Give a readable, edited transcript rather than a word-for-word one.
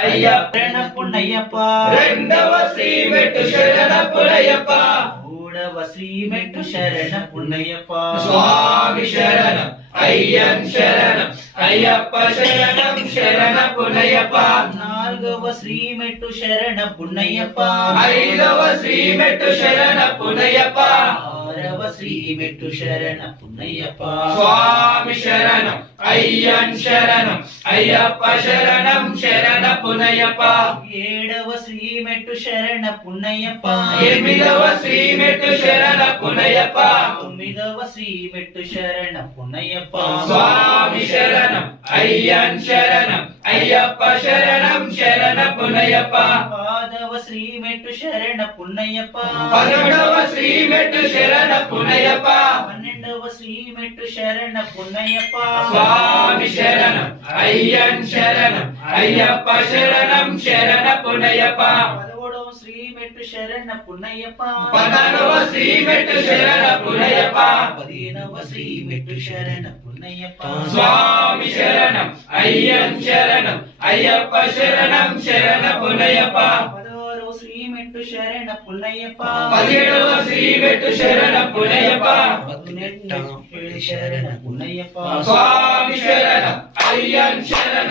అయ్యప్ప శరణ పున్నయ్యప్ప రెండవ శ్రీమెట్టు శరణ పునయ్యప్ప మూడవ శ్రీమెట్టు శరణ పున్నయ్యప్ప స్వామి శరణం అయ్యన్ శరణం అయ్యప్ప శరణం శరణ పునయ్యప్ప నాలుగవ శ్రీమెట్టు శరణ పున్నయ్యప్ప ఐదవ శ్రీమెట్టు శరణ పునయ్యప్ప ఆరవ శ్రీమెట్టు శరణ పున్నయ్యప్ప స్వామి శరణం అయ్యన్ శరణం అయ్యప్ప శరణం శరణ పునయ్యప్ప ఏడవ శ్రీమెట్టు శరణ పున్నయ్యప్ప ఎనిమిదవ శ్రీమెట్టు శరణ పునయ్యప్ప తొమ్మిదవ శ్రీమెట్టు శరణ పున్నయ్యప్ప స్వామి శరణం అయ్యన్ శరణం అయ్యప్ప శరణం శరణ పునయ్యప్ప పదవ శ్రీమెట్టు శరణ పున్నయ్యప్ప పదకొండవ శ్రీమెట్టు శరణ పునయ్యప్ప పన్నెండవ శ్రీమెట్టు శరణ పున్నయ్యప్ప స్వామి శరణం అయ్యన్ శరణం అయ్యప్ప శరణం శరణ పునయ్యప్ప పదమూడవ శ్రీమెట్టు శరణ పున్నయ్యప్ప పదహారవ శ్రీమెట్టు శరణ పునయ్యప్ప పదిహేనవ శ్రీమెట్టు శరణ పున్నయ్యప్ప స్వామి శరణం అయ్యన్ శరణం అయ్యప్ప శరణం శరణ పునయ్యప్ప పదహారవ శ్రీమెట్టు శరణ పున్నయ్యప్ప పదిహేడవ శ్రీమెట్టు శరణ పునయ్యప్ప పదినెట్టు శరణ పున్నయ్యప్ప స్వామి శరణం అయ్యన్ శరణం